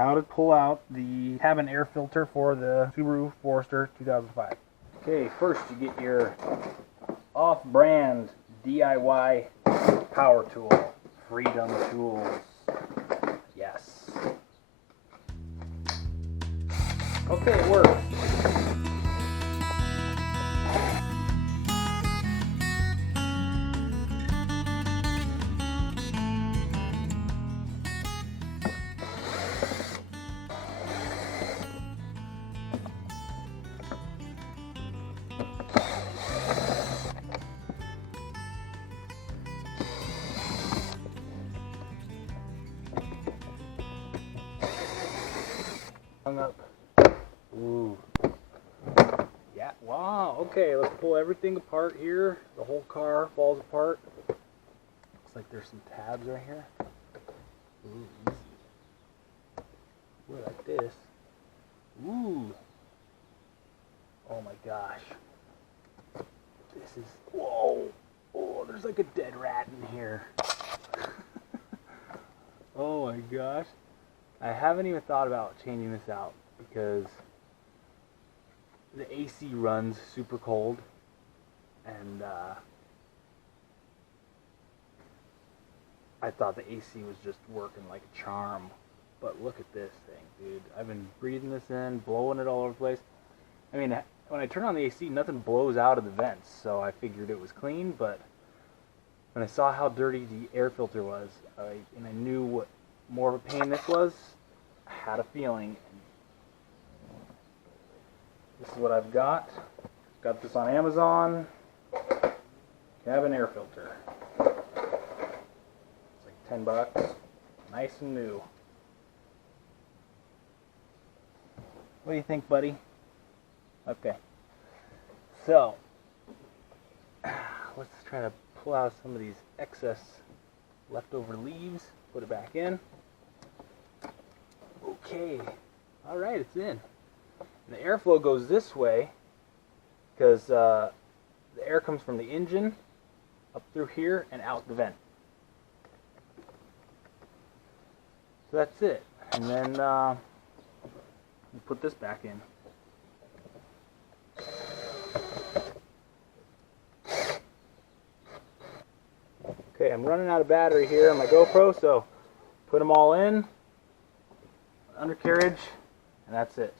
how to pull out the cabin air filter for the Subaru Forester 2005. Okay, first you get your off-brand DIY power tool, Freedom Tools. Yes. Okay, it works. Hung up. Ooh. Yeah, wow. Okay, let's pull everything apart here. The whole car falls apart. Looks like there's some tabs right here. Ooh, easy. Ooh, like this. Ooh. Oh my gosh. This is, whoa. Oh, there's like a dead rat in here. Oh my gosh. I haven't even thought about changing this out because the AC runs super cold, and I thought the AC was just working like a charm. But look at this thing, dude. I've been breathing this in, blowing it all over the place. I mean, when I turn on the AC, nothing blows out of the vents, so I figured it was clean, but when I saw how dirty the air filter was, and I knew what more of a pain this was, I had a feeling. This is what I've got. Got this on Amazon. Cabin air filter. It's like 10 bucks. Nice and new. What do you think, buddy? Okay. So, let's try to pull out some of these excess leftover leaves. Put it back in. Okay. Alright, it's in. And the airflow goes this way because the air comes from the engine up through here and out the vent. So that's it. And then we'll put this back in. Okay, I'm running out of battery here on my GoPro, so put them all in, undercarriage, and that's it.